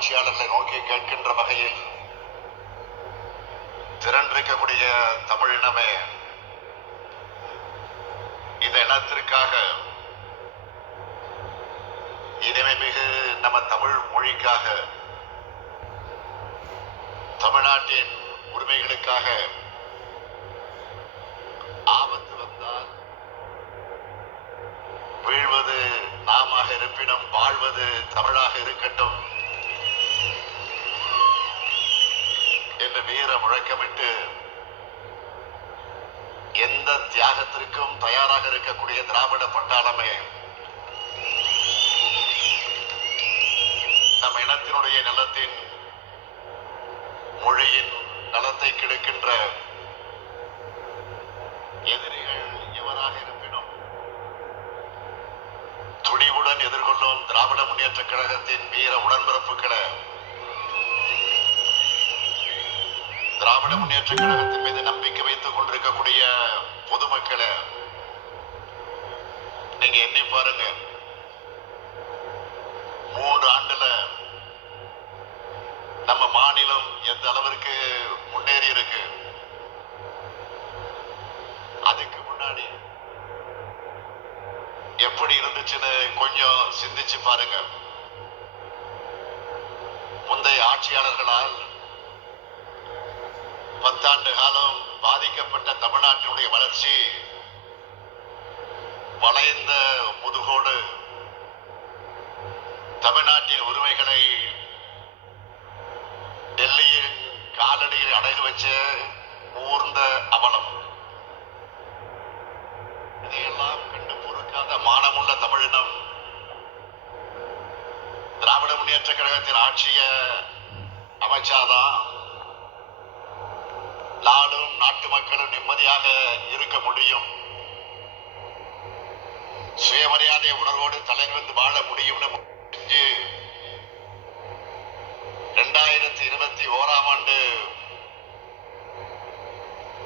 ஆட்சியாளர்களை நோக்கி கேட்கின்ற வகையில் திரண்டிருக்கக்கூடிய தமிழினமே, இந்த இனத்திற்காக, இனிமை மிகு நம்ம தமிழ் மொழிக்காக, தமிழ்நாட்டின் உரிமைகளுக்காக ஆபத்து வந்தால் வீழ்வது நாமாக இருப்பினும் வாழ்வது தமிழாக இருக்கட்டும் என்று வீர முழக்கமிட்டு எந்த தியாகத்திற்கும் தயாராக இருக்கக்கூடிய திராவிட பட்டாளமே, நம் இனத்தினுடைய நிலத்தின் மொழியின் நலத்தை கெடுக்கின்ற எதிரிகள் எவராக இருப்பினும் துணிவுடன் எதிர்கொள்ளும் திராவிட முன்னேற்ற கழகத்தின் வீர உடன்பிறப்புகளை, திராவிட முன்னேற்ற கழகத்தின் மீது நம்பிக்கை வைத்துக் கொண்டிருக்கக்கூடிய பொதுமக்களை நீங்க எண்ணி பாருங்க. 3 ஆண்டுல நம்ம மாநிலம் எந்த அளவிற்கு முன்னேறி இருக்கு. அதுக்கு முன்னாடி எப்படி இருந்துச்சுன்னு கொஞ்சம் சிந்திச்சு பாருங்க. முந்தைய ஆட்சியாளர்களால் 10 ஆண்டு காலம் பாதிக்கப்பட்ட தமிழ்நாட்டினுடைய வளர்ச்சி வளைந்த முதுகோடு தமிழ்நாட்டின் உரிமைகளை டெல்லியின் காலடியில் அடகு வச்ச ஊர்ந்த அவலம். இதையெல்லாம் கண்டு பொறுக்காத மானமுள்ள தமிழினம் திராவிட முன்னேற்ற கழகத்தின் ஆட்சியை அமைச்சாதான் நாடும் நாட்டு மக்களும் நிம்மதியாக இருக்க முடியும், சுயமரியாதை உணர்வோடு தலைநிமிர்ந்து வாழ முடியும்னு 2021 ஆண்டு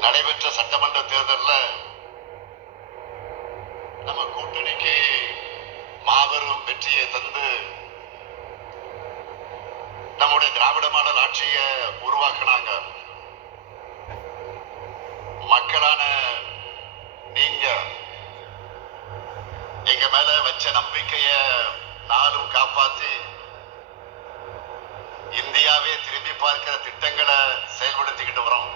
நடைபெற்ற சட்டமன்ற தேர்தலில் நம்ம கூட்டணிக்கு மாபெரும் வெற்றியை தந்து நம்முடைய திராவிட மாடல் ஆட்சியை உருவாக்கினாங்க. மக்களான நீங்க எங்க மேல வச்ச நம்பிக்கைய நாளும் காப்பாத்தி இந்தியாவே திரும்பி பார்க்கிற திட்டங்களை செயல்படுத்திக்கிட்டு வரோம்.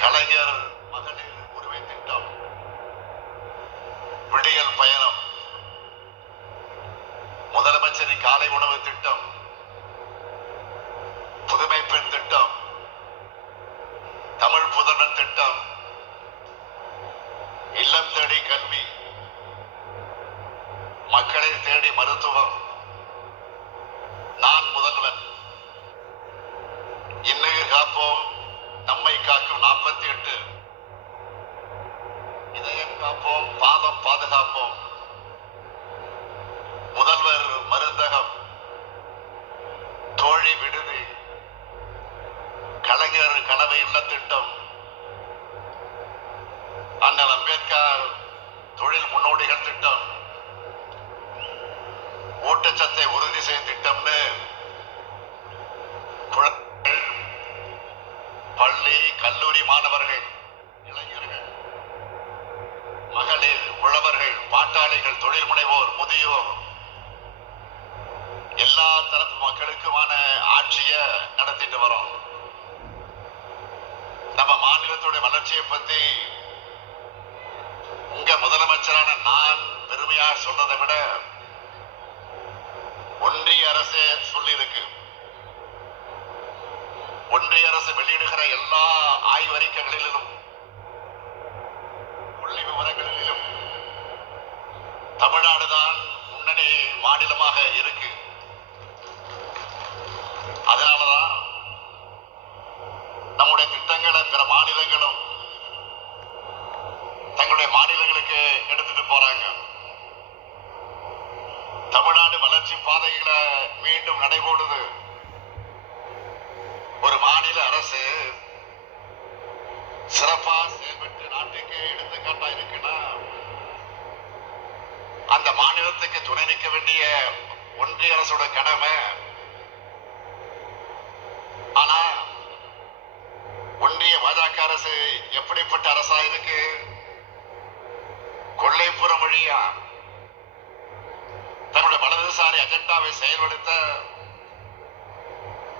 கலைஞர் மகளிர் உரிமை திட்டம், விடியல் பயணம், முதலமைச்சரின் காலை உணவு திட்டம், புதுமை பெண் திட்டம், தமிழ் புதல்வன் திட்டம், இல்லம் தேடி கல்வி, மக்களை தேடி மருத்துவம், நான் முதல்வன், இன்னுயிர் காப்போம் நம்மை காக்கும் 48, இதயம் காப்போம் பாதம் பாதுகாப்போம், முதல்வர் மருந்தகம், தோழி விடுதி, கலைஞர் கனவு இல்ல திட்டம், அண்ணல் அம்பேத்கர் தொழில் முன்னோடிகள் திட்டம், ஊட்டச்சத்தை உறுதி செய்யும் திட்டம்னு குழந்தைகள், பள்ளி கல்லூரி மாணவர்கள், இளைஞர்கள், மகளிர், உழவர்கள், பாட்டாளிகள், தொழில் முனைவோர், முதியோர், எல்லா தரப்பு மக்களுக்குமான ஆட்சியை நடத்திட்டு வரோம். நம்ம மாநிலத்துடைய வளர்ச்சியை பத்தி உங்க முதலமைச்சரான நான் பெருமையாக சொன்னதை விட ஒன்றிய அரசே சொல்லியிருக்கு. ஒன்றிய அரசு வெளியிடுகிற எல்லா ஆய்வறிக்கைகளிலும் புள்ளி விவரங்களிலும் தமிழ்நாடுதான் முன்னணி மாநிலமாக இருக்கு. அதனாலதான் நம்முடைய திட்டங்களை பிற மாநிலங்களும் தங்களுடைய மாநிலங்களுக்கு எடுத்துட்டு போறாங்க. தமிழ்நாடு வளர்ச்சி பாதைகளை மீண்டும் நடைபோடுது. ஒரு மாநில அரசு சிறப்பா செயல்பட்டு நாட்டுக்கு எடுத்துக்காட்டா இருக்குன்னா அந்த மாநிலத்துக்கு துணை நிற்க வேண்டிய ஒன்றிய அரசோட கடமை. ஆனா ஒன்றிய பாஜக அரசு எப்படிப்பட்ட அரசா இருக்கு? கொள்ளைப்புறம் வழியா தன்னுடைய வலதுசாரி அஜெண்டாவை செயல்படுத்த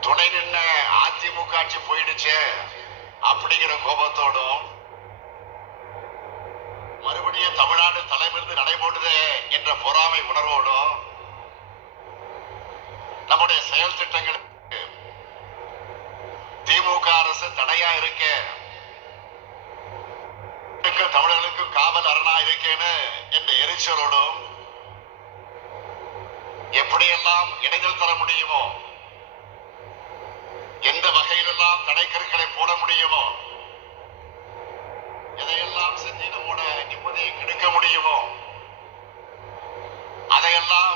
துணை நின்ன அதிமுக ஆட்சி போயிடுச்சு அப்படிங்கிற கோபத்தோடும், மறுபடியும் தமிழ்நாடு தலைமிருந்து நடைபோடுது என்ற பொறாமை உணர்வோடும் நம்முடைய செயல் திட்டங்களுக்கு திமுக அரசு தடையா இருக்க, தமிழர்களுக்கு காவல் அரணா இருக்கேன்னு என்ற எரிச்சலோடும் எப்படியெல்லாம் இடைஞ்சல் தர முடியுமோ, எந்த வகையிலெல்லாம் தடைக்கற்களை போட முடியுமோ, எதையெல்லாம் செஞ்சு நம்மோட நிம்மதியை கெடுக்க முடியுமோ அதையெல்லாம்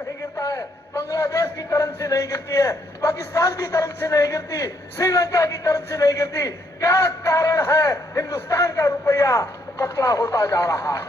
नहीं गिरता है, बांग्लादेश की करेंसी नहीं गिरती है, पाकिस्तान की करेंसी नहीं गिरती, श्रीलंका की करेंसी नहीं गिरती। क्या कारण है हिंदुस्तान का रुपया पतला होता जा रहा है?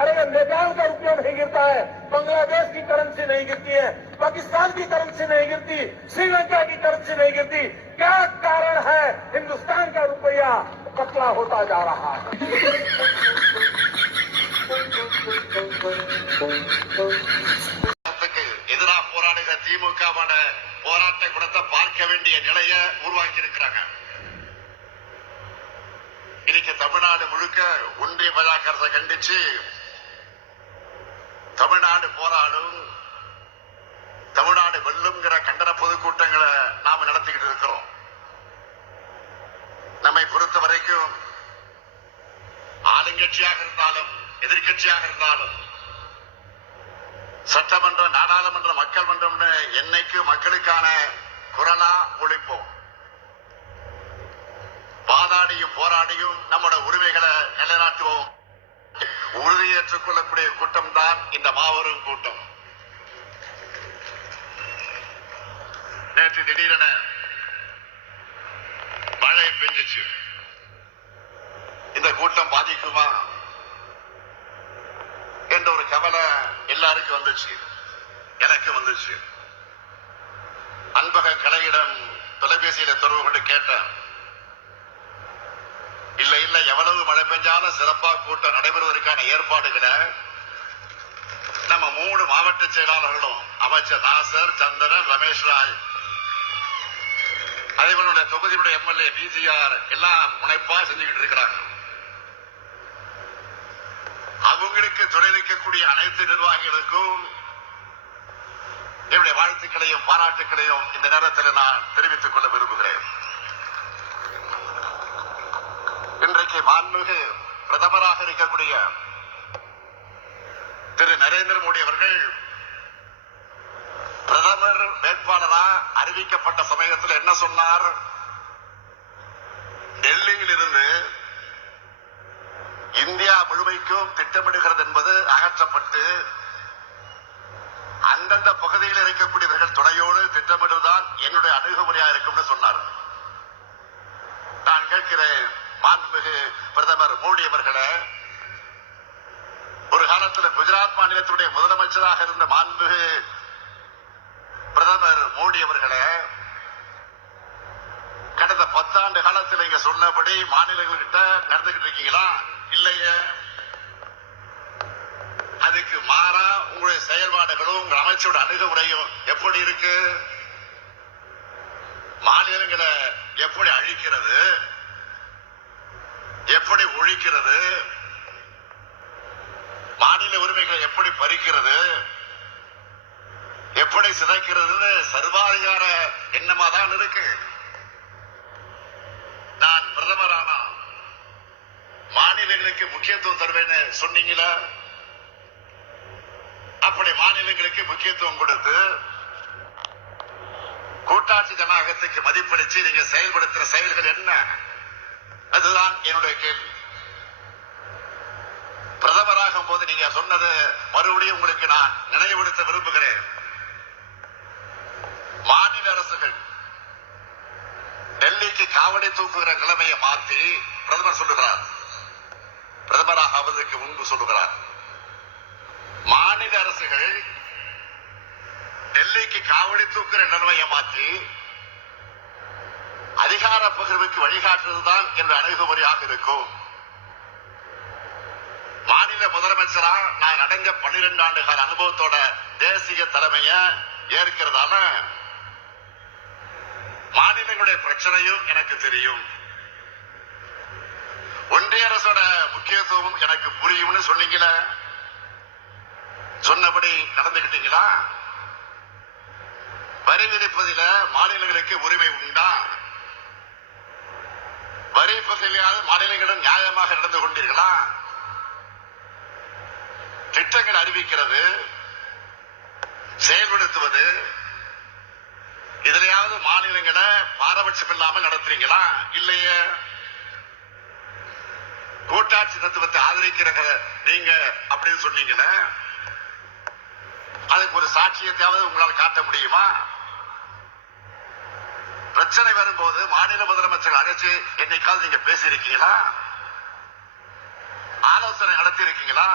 अरे नेपाल का रुपया नहीं गिरता है, बांग्लादेश की करेंसी नहीं गिरती है, पाकिस्तान की करेंसी नहीं गिरती, श्रीलंका की करेंसी नहीं गिरती। क्या कारण है हिंदुस्तान का रुपया पतला होता जा रहा है? எதிராக போராடுகிற திமுக போராட்ட குணத்தை பார்க்க வேண்டிய நிலையை உருவாக்கி இருக்கிறாங்க. இன்னைக்கு தமிழ்நாடு முழுக்க ஒன்றிய பாஜக அரசை கண்டிச்சு தமிழ்நாடு போராடும், தமிழ்நாடு வெல்லுங்கிற கண்டன பொதுக்கூட்டங்களை நாம நடத்திக்கிட்டு இருக்கிறோம். நம்மை பொறுத்த வரைக்கும் ஆளுங்கட்சியாக இருந்தாலும் எதிர்கட்சியாக இருந்தாலும் சட்டமன்றம், நாடாளுமன்ற, மக்கள் மன்றம்னு என்னைக்கு மக்களுக்கான குரலா ஒழிப்போம். வாதாடியும் போராடியும் நம்மோட உரிமைகளை நிலைநாட்டுவோம். உறுதியேற்றுக் கொள்ளக்கூடிய கூட்டம் தான் இந்த மாபெரும் கூட்டம். நேற்று திடீரென மழை பெஞ்சிச்சு. இந்த கூட்டம் பாதிக்குமா என்ற ஒரு கவலை எல்லாருக்கும் வந்துச்சு, எனக்கு வந்துச்சு. அன்பக கலையிடம் தொலைபேசியில தொடர்பு கொண்டு கேட்டேன். இல்ல இல்ல, எவ்வளவு மழை பெஞ்சாலும் சிறப்பா கூட்டம் நடைபெறுவதற்கான ஏற்பாடுகளை நம்ம 3 மாவட்ட செயலாளர்களும், அமைச்சர் நாசர், சந்திரன், ரமேஷ் ராய், அதேபோல தொகுதியுடைய எம்எல்ஏ பிஜிஆர் எல்லாம் முனைப்பா செஞ்சுக்கிட்டு இருக்கிறாங்க. அவங்களுக்கு துணை நிற்கக்கூடிய அனைத்து நிர்வாகிகளுக்கும் என்னுடைய வாழ்த்துக்களையும் பாராட்டுகளையும் இந்த நேரத்தில் நான் தெரிவித்துக் கொள்ள விரும்புகிறேன். இன்றைக்கு மாண்புமிகு பிரதமராக இருக்கக்கூடிய திரு நரேந்திர மோடி அவர்கள் பிரதமர் வேட்பாளரா அறிவிக்கப்பட்ட சமயத்தில் என்ன சொன்னார்? டெல்லியில் இருந்து இந்தியா முழுமைக்கும் திட்டமிடுகிறது என்பது அகற்றப்பட்டு அந்தந்த பகுதியில் இருக்கக்கூடியவர்கள் துணையோடு திட்டமிடுவதுதான் என்னுடைய அணுகுமுறையா இருக்கும்னு சொன்னார். நான் கேட்கிறேன், மாண்புமிகு பிரதமர் மோடி அவர்களே, ஒரு காலத்தில் குஜராத் மாநிலத்துடைய முதலமைச்சராக இருந்த மாண்புமிகு பிரதமர் மோடி அவர்களே, கடந்த 10 ஆண்டு காலத்தில் நீங்க சொன்னபடி மாநிலங்கள்கிட்ட நடந்துகிட்டு இருக்கீங்களா? இல்லையே. அதுக்கு மாறா உங்களுடைய செயல்பாடுகளும் உங்க அமைச்சரோட அணுகுமுறையும் எப்படி இருக்கு? மாநிலங்களை எப்படி அழிக்கிறது, எப்படி ஒழிக்கிறது, மாநில உரிமைகளை எப்படி பறிக்கிறது, எப்படி சிதைக்கிறதுன்னு சர்வாதிகார எண்ணமா தான் இருக்கு. நான் பிரதமரானா மாநிலங்களுக்கு முக்கியத்துவம் தருவேன்னு சொன்னீங்களா? அப்படி மாநிலங்களுக்கு முக்கியத்துவம் கொடுத்து கூட்டாட்சி ஜனநாயகத்துக்கு மதிப்பளிச்சு நீங்க செயல்படுத்துற செயல்கள் என்ன? அதுதான் என்னுடைய கேள்வி. பிரதமராகும் போது நீங்க சொன்னது மறுபடியும் உங்களுக்கு நான் நினைவுபடுத்த விரும்புகிறேன். மாநில அரசுகள் டெல்லிக்கு காவடி தூக்குகிற நிலைமையை மாற்றி பிரதமர் சொல்லுகிறார். பிரதமராக ஆவதற்கு முன்பு சொல்லுகிறார், மாநில அரசுகள் டெல்லிக்கு காவடி தூக்குகிற நிலைமையை மாற்றி அதிகார பகிர்வுக்கு வழிகாட்டுவதுதான் என்ற அணுகுமுறையாக இருக்கும். மாநில முதலமைச்சரா நான் அடைஞ்ச 12 ஆண்டு கால அனுபவத்தோட தேசிய தலைமைய ஏற்கிறதால மாநிலங்களுடைய பிரச்சனையும் எனக்கு தெரியும், ஒன்றிய அரசோட முக்கியத்துவம் எனக்கு புரியும்னு சொன்னீங்கள, சொன்னபடி நடந்துகிட்டீங்களா? வரி விதிப்பதில மாநிலங்களுக்கு உரிமை உண்டா? வரி பகுதியாவது மாநிலங்களுடன் நியாயமாக நடந்து கொண்டீர்களா? திட்டங்கள் அறிவிக்கிறது, செயல்படுத்துவது, இதுலயாவது மாநிலங்களை பாரபட்சம் இல்லாமல் நடத்துறீங்களா? இல்லையே. கூட்டாட்சி தத்துவத்தை ஆதரிக்கிற நீங்க அப்படின்னு சொன்னீங்கள, அதுக்கு ஒரு சாட்சியத்தையாவது உங்களால் காட்ட முடியுமா? பிரச்சனை வரும்போது மாநில முதலமைச்சர் அழைச்சு என்னைக்காவது நீங்க பேசியிருக்கீங்களா? ஆலோசனை நடத்தி இருக்கீங்களா?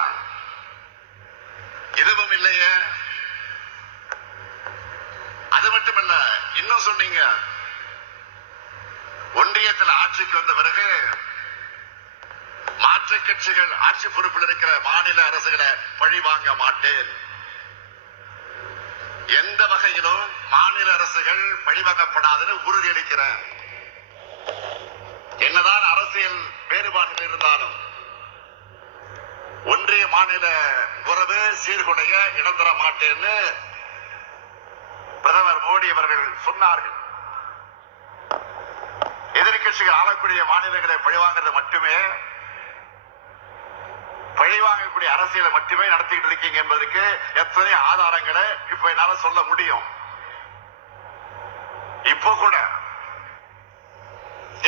எதுவும் இல்லையே. அது மட்டுமல்ல, இன்னும் சொன்னீங்க, ஒன்றியத்தில் ஆட்சிக்கு வந்த பிறகு மாற்றுக் கட்சிகள் ஆட்சி பொறுப்பில் இருக்கிற மாநில அரசுகளை பழி வாங்க மாட்டேன், எந்த வகையிலும் மாநில அரசுகள் பழிவாங்கப்படாதுன்னு உறுதியளிக்கிறேன். என்னதான் அரசியல் வேறுபாடுகள் இருந்தாலும் ஒன்றிய மாநில உறவு சீர்குலைய இடம் தர மாட்டேன்னு பிரதமர் மோடி அவர்கள் சொன்னார்கள். எதிர்கட்சிகள் ஆளக்கூடிய மாநிலங்களை பழிவாங்கிறது மட்டுமே, பழிவாங்கக்கூடிய அரசியலை மட்டுமே நடத்திட்டு இருக்கீங்க என்பதற்கு எத்தனை ஆதாரங்களை இப்ப என்னால சொல்ல முடியும். இப்போ கூட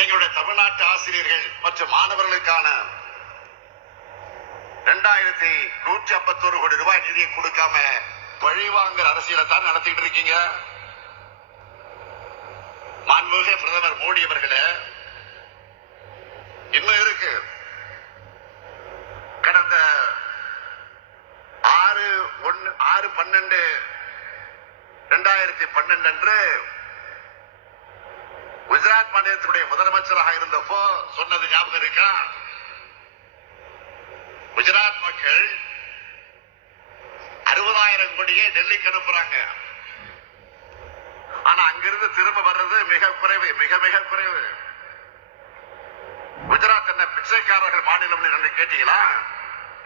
எங்களுடைய தமிழ்நாட்டு ஆசிரியர்கள் மற்றும் மாணவர்களுக்கான 2151 கோடி ரூபாய் நிதியை கொடுக்காம பழிவாங்குற அரசியலை தான் நடத்திட்டு இருக்கீங்க. மாண்புமிகு பிரதமர் மோடி அவர்களே, இன்னும் இருக்கு. கடந்த 6/12/2012 அன்று குஜராத் மாநிலத்தினுடைய முதலமைச்சராக இருந்தப்போ சொன்னது ஞாபகம் இருக்கா? குஜராத் மக்கள் 60,000 கோடியை டெல்லிக்கு அனுப்புறாங்க. ஆனா அங்கிருந்து திரும்ப வர்றது மிக குறைவு, மிக மிக குறைவு. குஜராத் என்ன பிச்சைக்காரர்கள் மாநிலம் கேட்டீங்களா?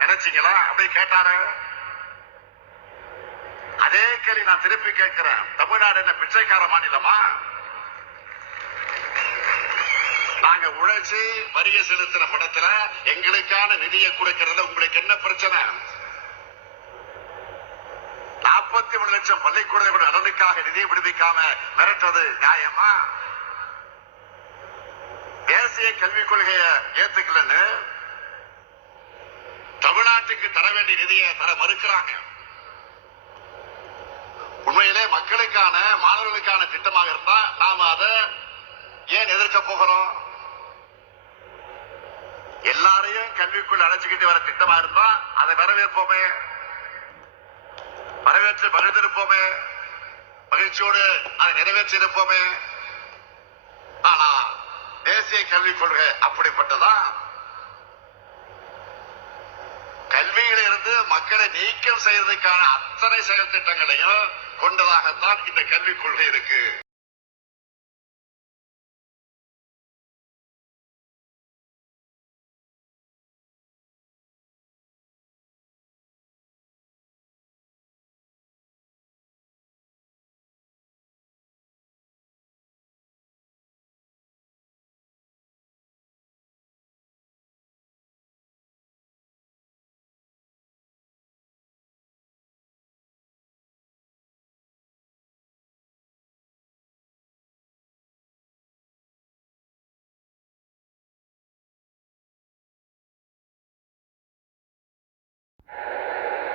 நினைச்சீங்களா? அப்படி கேட்டாரு. அதே கேள்வி நான் திருப்பி கேட்கிறேன், தமிழ்நாடு என்ன பிச்சைக்கார மாநிலமா? நாங்க உழைச்சி வரிய செலுத்தின பணத்துல எங்களுக்கான நிதியை கொடுக்கிறதுல உங்களுக்கு என்ன பிரச்சனை? 43 லட்சம் பள்ளிக்கூடங்களோட நலனுக்காக நிதியை விடுவிக்காம மிரட்டுறது நியாயமா? தேசிய கல்விக் கொள்கையை ஏத்துக்கலன்னு தமிழ்நாட்டுக்கு தர வேண்டிய நிதியை தர மறுக்கிறாங்க. உண்மையிலே மக்களுக்கான மாணவர்களுக்கான திட்டமாக இருந்தா நாம அதை ஏன் எதிர்க்க போகிறோம்? எல்லாரையும் கல்விக்குள் அழைச்சுக்கிட்டு வர திட்டமா இருந்தா அதை வரவேற்போமே, வரவேற்று மகிழ்ந்திருப்போமே, மகிழ்ச்சியோடு அதை நிறைவேற்றி இருப்போமே. ஆனா தேசிய கல்விக் கொள்கை அப்படிப்பட்டதா? கல்வியிலிருந்து மக்களை நீக்கம் செய்வதற்கான அத்தனை செயல் திட்டங்களையும் கொண்டதாகத்தான் இந்த கல்விக் கொள்கை இருக்கு.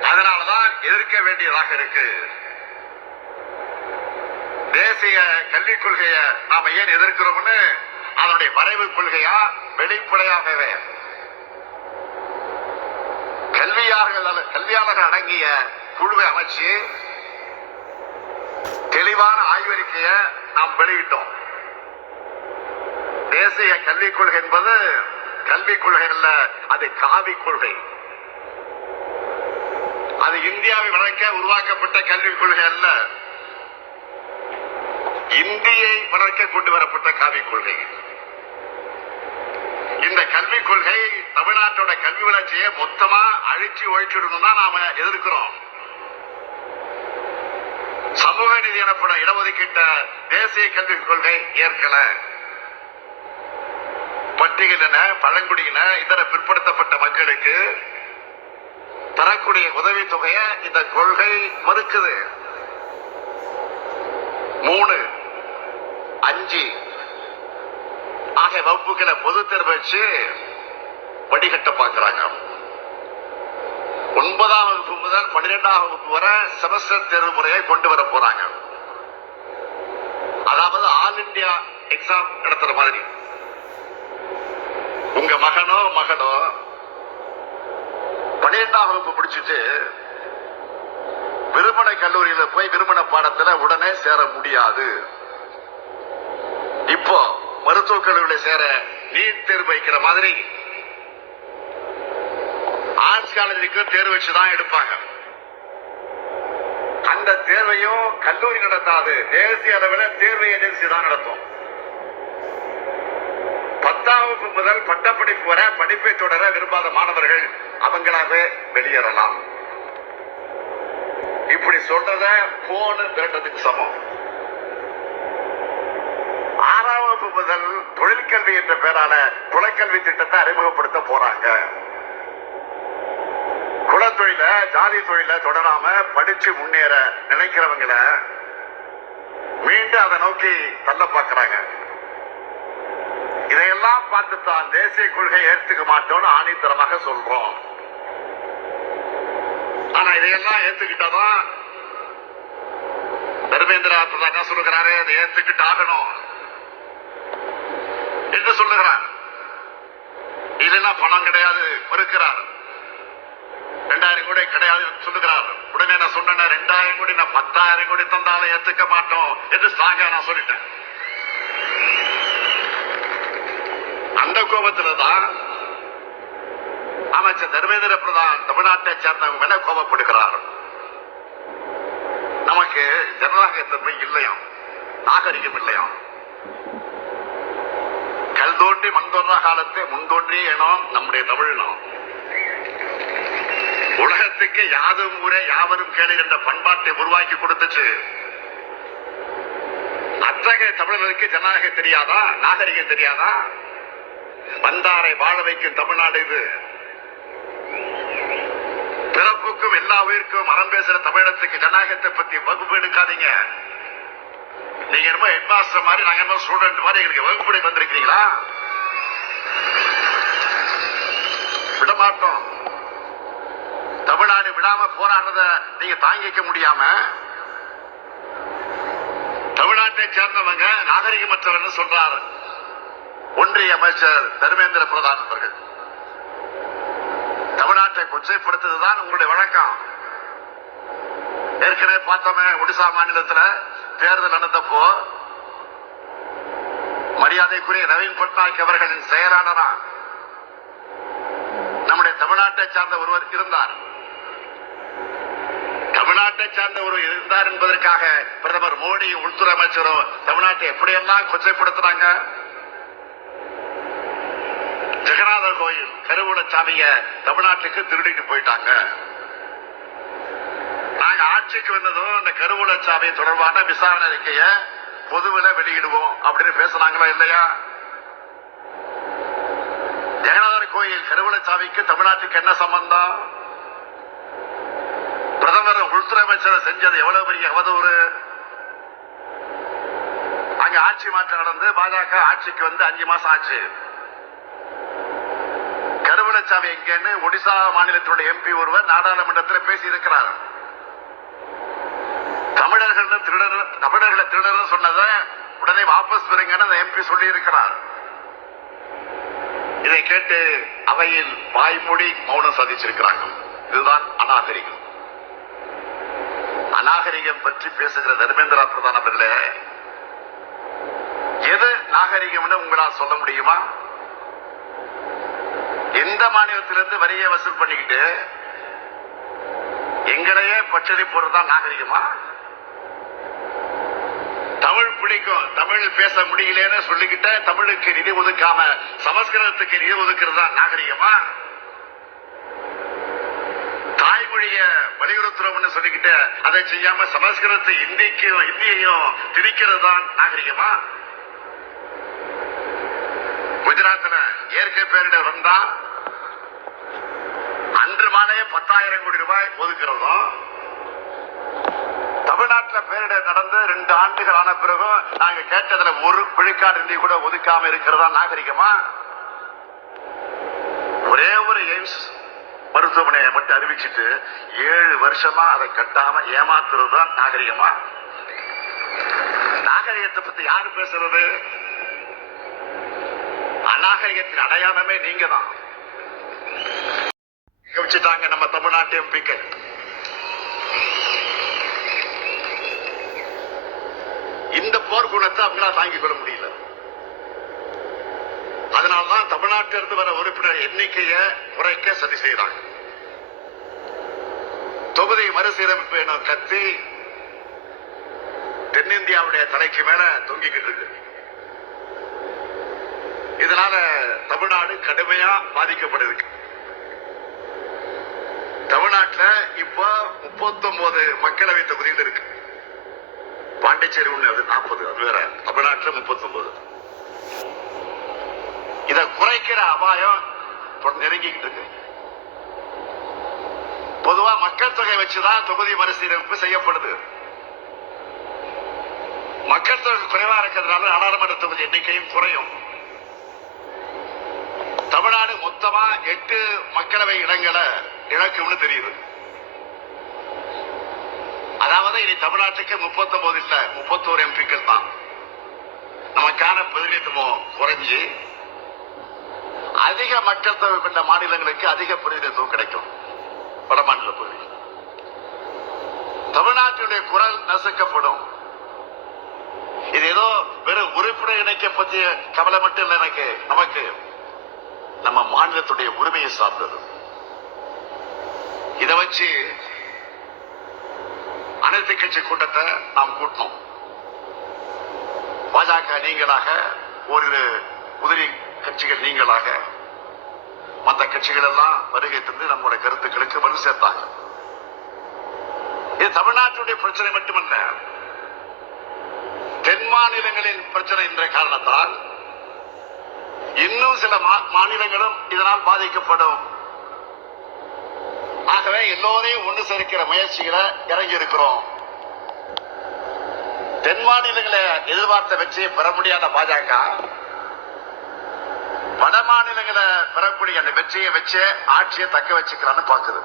அதனாலதான் எதிர்க்க வேண்டியதாக இருக்கு. தேசிய கல்விக் கொள்கையை நாம ஏன் எதிர்க்கிறோம்னு அதனுடைய வரைவு கொள்கையா வெளிப்படையாகவே கல்வியாளர்கள் அடங்கிய குழுவை அமைச்சு தெளிவான ஆய்வறிக்கையை நாம் வெளியிட்டோம். தேசிய கல்விக் கொள்கை என்பது கல்விக் கொள்கை அல்ல, அது காவி கொள்கை. அது இந்தியாவை வளர்க்க உருவாக்கப்பட்ட கல்விக் கொள்கை அல்ல, இந்தியை வளர்க்க கொண்டு வரப்பட்ட காவிக் கொள்கை. இந்த கல்விக் கொள்கை தமிழ்நாட்டோட கல்வி வளர்ச்சியை மொத்தமா அழிச்சு ஒழிச்சிடணும் தான் நாம எதிர்க்கிறோம். சமூக நீதி எனப்படும் இடஒதுக்கீட்ட தேசிய கல்விக் கொள்கை ஏற்கல. பட்டியலின, பழங்குடியின, இதர பிற்படுத்தப்பட்ட மக்களுக்கு தரக்கூடிய உதவித்தொகையை இந்த கொள்கை மறுக்குது. 3, 5 ஆகிய வகுப்புகளை பொது தேர்வு வச்சு வடிகட்ட பார்க்கிறாங்க. 9ஆம் வகுப்பு முதல் 12ஆம் வகுப்பு வரை செமஸ்டர் தேர்வு முறையை கொண்டு வர போறாங்க. அதாவது ஆல் இந்தியா எக்ஸாம் நடத்துற மாதிரி. உங்க மகனோ 12ஆம் வகுப்பு முடிச்சுட்டு விருமண கல்லூரியில போய் விருமண பாடத்துல உடனே சேர முடியாது. இப்போ மருத்துவக் கல்லூரியில சேர நீட் தேர்வு வைக்கிற மாதிரி ஆர்ட்ஸ் காலேஜுக்கு தேர்வு வச்சுதான் எடுப்பாங்க. அந்த தேர்வையும் கல்லூரி நடத்தாது, தேசிய அளவில் தேர்வு ஏஜென்சி தான் நடத்தும். 10ஆம் வகுப்பு முதல் பட்டப்படிப்பு வரை படிப்பை தொடர விரும்பாத மாணவர்கள் அவங்களாவே வெளியேறலாம். இப்படி சொல்றத போன திரட்டத்துக்கு சமம். 6ஆம் வகுப்பு முதல் தொழிற்கல்வி என்ற பெயரான குலக்கல்வி திட்டத்தை அறிமுகப்படுத்த போறாங்க. குலத்தொழில, ஜாதி தொழில தொடராம படிச்சு முன்னேற நினைக்கிறவங்கள மீண்டும் அதை நோக்கி தள்ள பார்க்கிறாங்க. இதையெல்லாம் பார்த்துத்தான் தேசிய கொள்கை ஏற்றுக்க மாட்டோம்னு ஆணித்தரமாக சொல்றோம். ஆனா இதையெல்லாம் ஏத்துக்கிட்டாதான் தர்மேந்திரா பிரதான் சொல்லுகிறாரு, அதை ஏத்துக்கிட்டு ஆகணும் என்று சொல்லுகிறார். இல்லைன்னா பணம் கிடையாது மறுக்கிறார். 2000 கோடி கிடையாது சொல்லுகிறார். உடனே நான் சொன்னேன், 2000 கோடி நான் 10,000 கோடி தந்தாலும் ஏத்துக்க மாட்டோம் என்று ஸ்ட்ராங்கா நான் சொல்லிட்டேன். அந்த கோபத்தில்தான் அமைச்சர் தர்மேந்திர பிரதான் தமிழ்நாட்டை சேர்ந்தவங்க மேல கோபப்படுகிறார். நமக்கு ஜனநாயகத்தன்மை இல்லையாம், நாகரிகம் இல்லையாம். கல் தோன்றி மண் தோன்றா காலத்தை முன்தோன்றிய இனம் நம்முடைய தமிழினம். உலகத்துக்கு யாதும் ஊரே யாவரும் கேளு என்ற பண்பாட்டை உருவாக்கி கொடுத்துச்சு. அத்தகைய தமிழர்களுக்கு ஜனநாயகம் தெரியாதா, நாகரிகம் தெரியாதா? வந்தாரை வாழ வைக்கும் தமிழ்நாடு இது. பிறப்புக்கும் எல்லா உயிருக்கும் அறம் பேசுற தமிழகத்துக்கு ஜனநாயகத்தை பத்தி வகுப்பு எடுக்காதீங்க. நீங்க என்னமோ ஹெட் மாஸ்டர் மாதிரி, நாங்க என்னமோ ஸ்டூடெண்ட் மாதிரி எங்களுக்கு வகுப்பு வந்திருக்கீங்களா? விடமாட்டோம். தமிழ்நாடு விடாம போராடுறத நீங்க தாங்கிக்க முடியாம தமிழ்நாட்டை சேர்ந்தவங்க நாகரிகமற்றவர்கள் சொல்றாரு ஒன்றிய அமைச்சர் தர்மேந்திர பிரதான் அவர்கள். தமிழ்நாட்டை கொச்சைப்படுத்துவதுதான் உங்களுடைய வழக்கம். ஏற்கனவே பார்த்தோமே, ஒடிசா மாநிலத்தில் தேர்தல் நடந்தப்போ மரியாதைக்குரிய நவீன் பட்நாயக் அவர்களின் செயலாளரா நம்முடைய தமிழ்நாட்டை சார்ந்த ஒருவர் இருந்தார். தமிழ்நாட்டை சார்ந்த ஒரு இருந்தார் என்பதற்காக பிரதமர் மோடி, உள்துறை அமைச்சரும் தமிழ்நாட்டை எப்படியெல்லாம் கொச்சைப்படுத்துறாங்க. ஜெகநாதர் கோயில் கருவூல சாவிய தமிழ்நாட்டுக்கு திருடிட்டு போயிட்டாங்க. நாங்க ஆட்சிக்கு வந்ததும் அந்த கருவூல சாவி தொடர்பான விசாரணை அறிக்கைய பொதுவில் வெளியிடுவோம் அப்படின்னு பேசினாங்களா இல்லையா? ஜெகநாதர் கோயில் கருவூல சாவிக்கு தமிழ்நாட்டுக்கு என்ன சம்பந்தம்? பிரதமர் உள்துறை அமைச்சர் செஞ்சது எவ்வளவு பெரிய அவதூறு. அங்க ஆட்சி மாற்றம் நடந்து பாஜக ஆட்சிக்கு வந்து 5 மாசம் ஆச்சு. கருவூலச்சாவி எங்கன்னு ஒடிசா மாநிலத்தினுடைய எம்பி ஒருவர் நாடாளுமன்றத்தில் பேசி இருக்கிறார். தமிழர்களை திருடர் சொன்னதை உடனே வாபஸ் பெறுங்கன்னு அந்த எம்பி சொல்லி இருக்கிறார். இதை கேட்டு அவையில் வாய்மூடி மௌனம் சாதிச்சிருக்கிறாங்க. இதுதான் அநாகரிகம். அநாகரிகம் பற்றி பேசுகிற தர்மேந்திரா பிரதான் அவர்களே, எது நாகரிகம்னு உங்களால் சொல்ல முடியுமா? எந்த மாநிலத்திலிருந்து வரியை வசூல் பண்ணிக்கிட்டு எங்களையே பச்சடி போடுறதுதான் நாகரிகமா? தமிழ் பிடிக்கும், தமிழ் பேச முடியலன்னு சொல்லிக்கிட்ட தமிழுக்கு நிதி ஒதுக்காம சமஸ்கிருதத்துக்கு நிதி ஒதுக்குறது தான் நாகரிகமா? தாய்மொழிய வலியுறுத்துறோம்னு சொல்லிக்கிட்டு அதை செய்யாம சமஸ்கிருதத்தை இந்தியையும் திணிக்கிறது தான் நாகரிகமா? குஜராத்ல இயற்கை பேரிடர் வந்தா அன்று மாலையே 10,000 கோடி ரூபாய் ஒதுக்குறதும், தமிழ்நாட்டில் பேரிடர் நடந்து 2 ஆண்டுகள் ஆன பிறகும் நாங்க கேட்டதுல ஒரு விழுக்காடு நிதி கூட ஒதுக்காம இருக்கிறதா நாகரிகமா? ஒரே ஒரு எய்ம்ஸ் மருத்துவமனையை மட்டும் அறிவிச்சுட்டு 7 வருஷமா அதை கட்டாம ஏமாத்துறது தான் நாகரிகமா? நாகரிகத்தை பத்தி யாரு பேசுறது? அநாகரிகத்தின் அடையாளமே நீங்க தான். வச்சுட்டாங்க நம்ம தமிழ்நாட்டு எம்பிக்கள். இந்த போர்க்குணத்தை அவங்களா தாங்கிக் கொள்ள முடியல. அதனால்தான் தமிழ்நாட்டிலிருந்து வர உறுப்பினர் எண்ணிக்கையை குறைக்க சதி செய்யறாங்க. தொகுதி மறுசீரமைப்பு என கத்தி தென்னிந்தியாவுடைய தலைக்கு மேல தொங்கிக்கிட்டு இருக்கு. இதனால தமிழ்நாடு கடுமையா பாதிக்கப்படுது. தமிழ்நாட்டில் இப்ப 39 மக்களவை தொகுதியில் இருக்கு. பாண்டிச்சேரி ஒண்ணு, அது 40, அது வேற. தமிழ்நாட்டில் 39. இத குறைக்கிற அபாயம் நெருங்கிக்கிட்டு இருக்கு. பொதுவா மக்கள் தொகை வச்சுதான் தொகுதி மறுசீரமைப்பு செய்யப்படுது. மக்கள் தொகை குறைவா இருக்கிறதுனால நாடாளுமன்ற தொகுதி எண்ணிக்கையும் குறையும். தமிழ்நாடு மொத்தமா 8 மக்களவை இடங்களை இழக்கும்னு தெரியுது. அதாவது இனி தமிழ்நாட்டுக்கு 39 இல்ல 31 எம்பிக்கள் தான். நமக்கான பிரதிநிதித்துவம் குறைஞ்சி அதிக மக்கள் தொகை கொண்ட மாநிலங்களுக்கு அதிக பிரதிநிதித்துவம் கிடைக்கும். வட மாநில பகுதி தமிழ்நாட்டுடைய குரல் நசுக்கப்படும். இது ஏதோ வெறும் உறுப்பினர் இணைக்க பற்றிய கவலை மட்டும் இல்லை. நமக்கு நம்ம மாநிலத்துடைய உரிமையை சார்ந்தது. இதை வச்சு அனைத்து கட்சி கூட்டத்தை நாம் கூட்டணும். பாஜக நீங்களாக, ஒரு உதிரி கட்சிகள் நீங்களாக, மற்ற கட்சிகள் எல்லாம் வருகை தந்து நம்முடைய கருத்துக்களுக்கு வலு சேர்த்தாங்க. இது தமிழ்நாட்டுடைய பிரச்சனை மட்டுமல்ல, தென் மாநிலங்களின் பிரச்சனை என்ற காரணத்தால் இன்னும் சில மாநிலங்களும் இதனால் பாதிக்கப்படும். ஆகவே எல்லோரையும் ஒன்று சேர்க்கிற முயற்சிகளை இறங்கி இருக்கிறோம். தென் மாநிலங்களை எதிர்பார்த்த வெற்றியை பெற முடியாத பாஜக வட மாநிலங்களை பெறக்கூடிய அந்த வெற்றியை வச்சு ஆட்சியை தக்க வச்சுக்கலான்னு பாக்குது.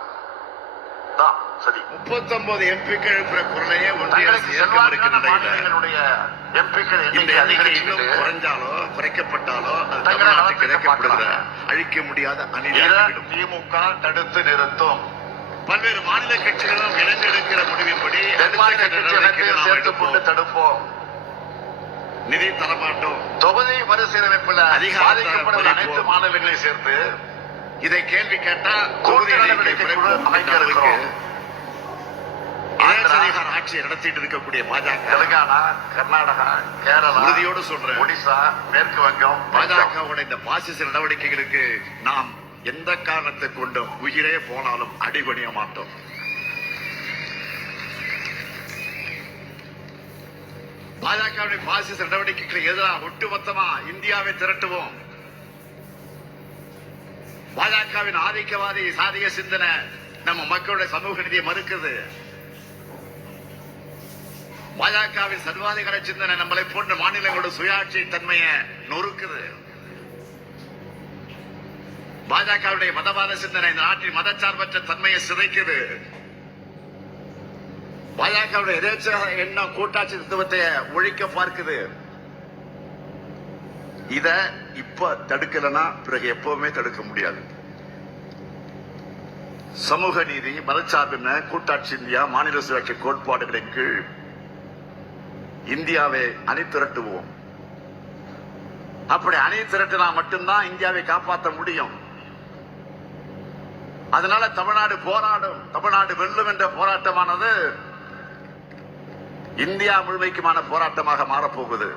சரி, 39 எம்பிக்கள் எழுப்புற குரலையே மாநிலங்களுடைய எம்பிக்கள் எண்ணிக்கை குறைஞ்சாலோ குறைக்கப்பட்டாலோ கிடைக்கப்படுகிற அழிக்க முடியாத அநீதியை திமுக தடுத்து நிறுத்தும். பல்வேறு மாநில கட்சிகளும் இணைந்தெடுக்கிற முடிவின்படி சேர்த்து கொண்டு தடுப்போம். நிதி தரமாட்டோம். தொகுதி மறுசீரமைப்புல பாதிக்கப்படும் அனைத்து மாநிலங்களையும் சேர்த்து இதை கேள்வி கேட்டா தொகுதி அமைக்க இருக்கிறோம். ஆட்சியை நடத்திட்டு இருக்கக்கூடிய பாஜக தெலுங்கானா, கர்நாடகா, கேரளா, உறுதியோடு சொல்றேன், ஒடிசா, மேற்கு வங்கம், பாஜகவுடைய இந்த பாசிச நடவடிக்கைகளுக்கு நாம் எந்த காரணத்தை கொண்டும் உயிரே போனாலும் அடிபணிய மாட்டோம். பாஜகவுடைய பாசிச நடவடிக்கைகளுக்கு எதிராக ஒட்டுமொத்தமா இந்தியாவை திரட்டுவோம். பாஜகவின் ஆதிக்கவாதி சாதிய சிந்தனை நம்ம மக்களுடைய சமூக நீதியை மறுக்குது. பாஜகவின் சர்வாதிகார சிந்தனை நம்மளை போன்ற மாநிலங்களோட சுயாட்சி தன்மையை நொறுக்குது. பாஜகவுடைய மதவாத சிந்தனை இந்த நாட்டின் மதச்சார்பற்ற தன்மையை சிதைக்குது. பாஜகவுடைய எதேச்ச எண்ணம் கூட்டாட்சி தத்துவத்தை ஒழிக்க பார்க்குது. இத இப்ப தடுக்கலன்னா பிறகு எப்பவுமே தடுக்க முடியாது. சமூக நீதி, மதச்சார்பின, கூட்டாட்சி இந்தியா, மாநில சுயாட்சி கோட்பாடுகளின் கீழ் இந்தியாவை அணி திரட்டுவோம். அப்படி அணி திரட்டினா மட்டும்தான் இந்தியாவை காப்பாற்ற முடியும். அதனால தமிழ்நாடு போராடும், தமிழ்நாடு வெல்லும் என்ற போராட்டமானது இந்தியா முழுமைக்குமான போராட்டமாக மாறப்போகுது.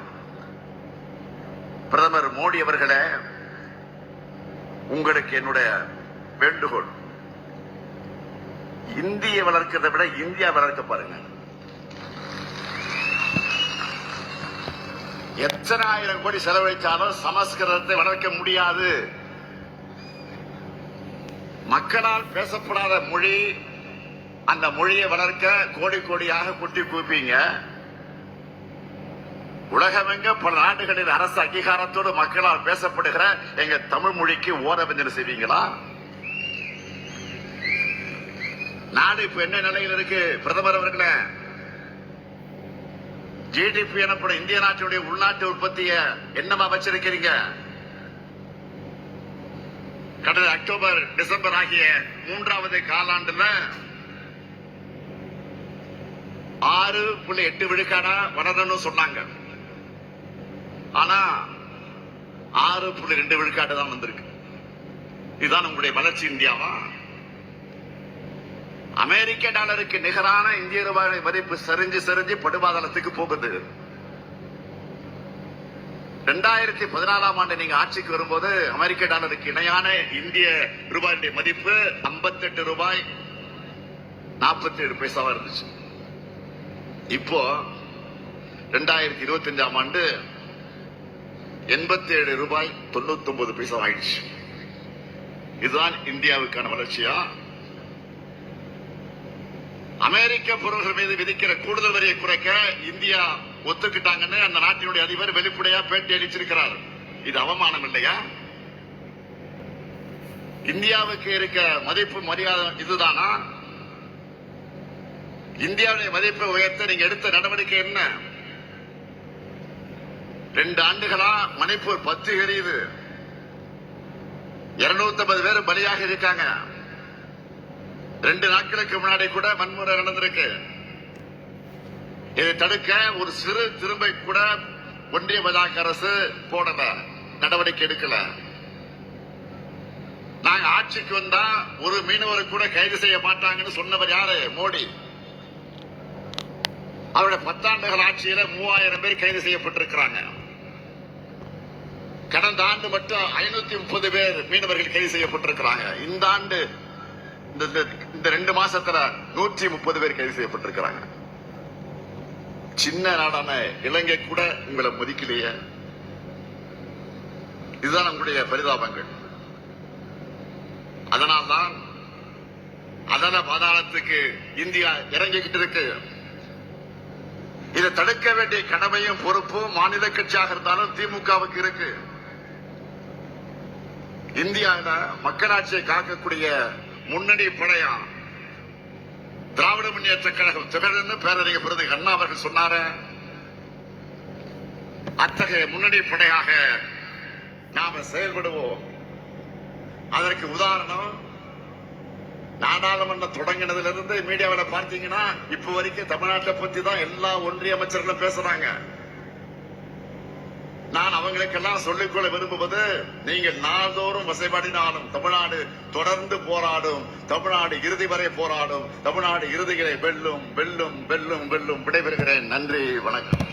பிரதமர் மோடி அவர்களே, உங்களுக்கு என்னுடைய வேண்டுகோள், இந்திய வளர்க்கிறதை விட இந்தியா வளர்க்க பாருங்க. எத்தனை ஆயிரம் கோடி செலவழித்தாலும் சமஸ்கிருதத்தை வளர்க்க முடியாது. மக்களால் பேசப்படாத மொழி, அந்த மொழியை வளர்க்க கோடி கோடியாக கொட்டி குவிப்பீங்க. உலகமெங்க பல நாடுகளில் அரசு அங்கீகாரத்தோடு மக்களால் பேசப்படுகிற எங்க தமிழ் மொழிக்கு ஓரவஞ்சனை செய்வீங்களா? நாடு இப்ப என்ன நிலையில் இருக்கு? பிரதமர் அவர்களே, ஜிடிபி எனப்படும் இந்திய நாட்டுடைய உள்நாட்டு உற்பத்திய என்னமா வச்சிருக்கிறீங்க? கடந்த அக்டோபர் டிசம்பர் ஆகிய 3வது காலாண்டுல 6.8 விழுக்காடா வளரணும்னு சொன்னாங்க. ஆனா 6.2 விழுக்காடு தான் வந்திருக்கு. இதுதான் உங்களுடைய வளர்ச்சி இந்தியாவா? அமெரிக்க டாலருக்கு நிகரான இந்திய ரூபாய் மதிப்பு சரிஞ்சு சரிஞ்சு படுபாதளத்துக்கு போகுது. 2014ஆம் ஆண்டு நீங்க ஆட்சிக்கு வரும்போது அமெரிக்க டாலருக்கு இணையான இந்திய ரூபாயுடைய மதிப்பு 58 ரூபாய் 47 பைசாவா இருந்துச்சு. இப்போ 2025ஆம் ஆண்டு 87 ரூபாய் 99 பைசா ஆயிடுச்சு. இதுதான் இந்தியாவுக்கான வளர்ச்சியா? அமெரிக்க பொருள்கள் மீது விதிக்கிற கூடுதல் வரியை குறைக்க இந்தியா ஒத்துக்கிட்டாங்கன்னு அந்த நாட்டினுடைய அதிபர் வெளிப்படையா பேட்டி அளிச்சிருக்கிறார். இது அவமானம் இல்லையா? இந்தியாவுக்கு இருக்க மதிப்பு மரியாதை இதுதானா? இந்தியாவுடைய மதிப்பை உயர்த்த நீங்க எடுத்த நடவடிக்கை என்ன? 2 ஆண்டுகளா மணிப்பூர் 10 எரியுது, 250 பேர் பலியாக இருக்காங்க. 2 நாட்களுக்கு முன்னாடி கூட வன்முறை நடந்திருக்கு. இதை தடுக்க ஒரு சிறு திரும்பை கூட ஒன்றிய பாஜக அரசு போடல, நடவடிக்கை எடுக்கல. நாங்க ஆட்சிக்கு வந்தா ஒரு மீனவரை கூட கைது செய்ய மாட்டாங்கன்னு சொன்னவர் யாரு? மோடி. அவருடைய 10 ஆண்டுகள் ஆட்சியில 3000 பேர் கைது செய்யப்பட்டிருக்கிறாங்க. கடந்த ஆண்டு மட்டும் 530 பேர் மீனவர்கள் கைது செய்யப்பட்டிருக்கிறாங்க. இந்த ஆண்டு இந்த 2 மாசத்துல 130 பேர் கைது செய்யப்பட்டிருக்கிறாங்க. சின்ன நாடான இலங்கை கூட உங்களை மதிக்கலையே. இதுதான் நம்முடைய பரிதாபங்கள். அதனால்தான் அதன பாதாளத்துக்கு இந்தியா இறங்கிக்கிட்டு இருக்கு. இதை தடுக்க வேண்டிய கடமையும் பொறுப்பும் மாநில கட்சியாக இருந்தாலும் திமுகவுக்கு இருக்கு. இந்தியாவில மக்களாட்சியை காக்கக்கூடிய முன்னணி படையா திராவிட முன்னேற்ற கழகம் திகழ்ந்து பேரறிஞர் பெருந்தகை அண்ணா அவர்கள் சொன்னார, அத்தகைய முன்னணி படையாக நாம செயல்படுவோம். அதற்கு உதாரணம், நாடாளுமன்றம் தொடங்கினதிலிருந்து மீடியாவில் பார்த்தீங்கன்னா இப்ப வரைக்கும் தமிழ்நாட்டை பத்தி தான் எல்லா ஒன்றிய அமைச்சர்களும் பேசுறாங்க. நான் அவங்களுக்கெல்லாம் சொல்லிக்கொள்ள விரும்புவது, நீங்கள் நாள்தோறும் வசைபாடினாலும் தமிழ்நாடு தொடர்ந்து போராடும், தமிழ்நாடு இறுதி வரை போராடும், தமிழ்நாடு இறுதிகளை வெல்லும் வெல்லும் வெல்லும் வெல்லும். விடைபெறுகிறேன். நன்றி, வணக்கம்.